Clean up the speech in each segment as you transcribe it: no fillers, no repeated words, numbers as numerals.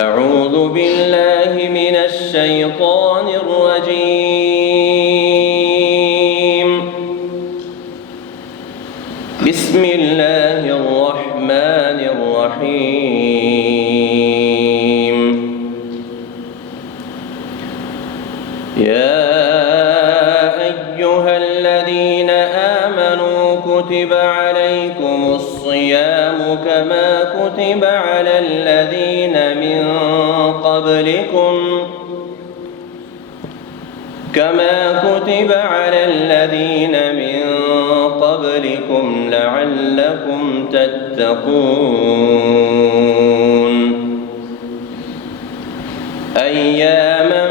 أعوذ بالله من الشيطان الرجيم. بسم الله الرحمن الرحيم. يا أيها الذين آمنوا كتب عليكم الصيام كما كتب على الذين من قبلكم لعلكم تتقون. أياما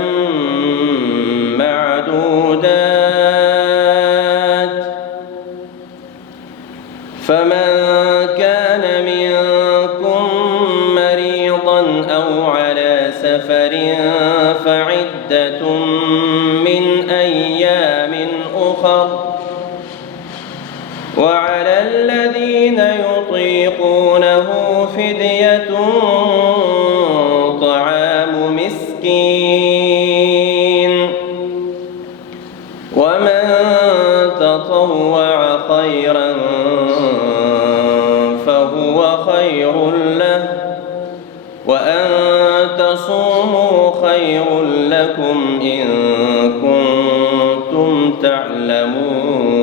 معدودات، فمن كان منكم مريضا أو على سفر فعدة من أيام أخر، وعلى الذين يطيقونه فدية طعام مسكين، ومن تطوع خيرا فهو خير له، وأن تصوموا خير لكم إن كنتم تعلمون.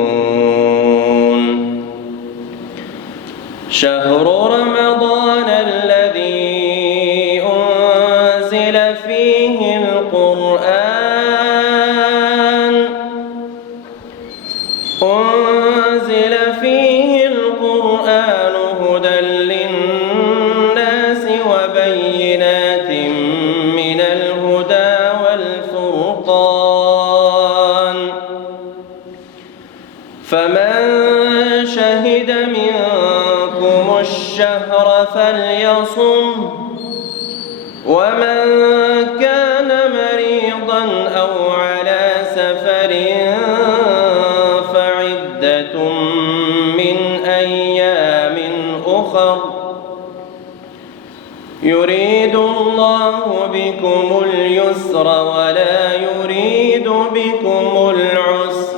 شهر رمضان الذي أنزل فيه القرآن هدى للناس وبينات من الهدى والفرقان، فمن شهد منكم الشهر فليصم، ومن كان مريضا أو على سفر فعدة من أيام أخر، يريد الله بكم اليسر ولا يريد بكم العسر،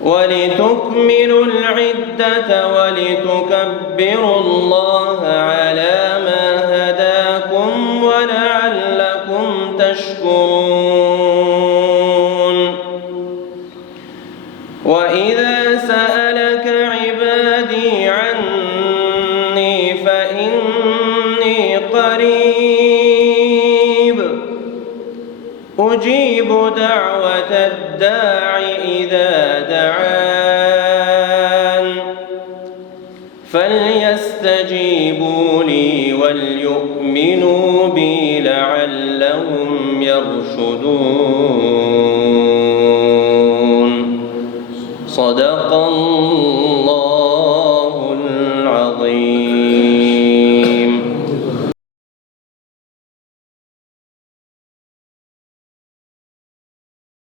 ولتكملوا العدة ولتكبروا الله على ما هداكم ولعلكم تشكرون. وإذا سألك عبادي عني فإني قريب أجيب دعوة الداع إذا دعان، فليستجيبوا لي وليؤمنوا بي لعلهم يرشدون. صدق الله.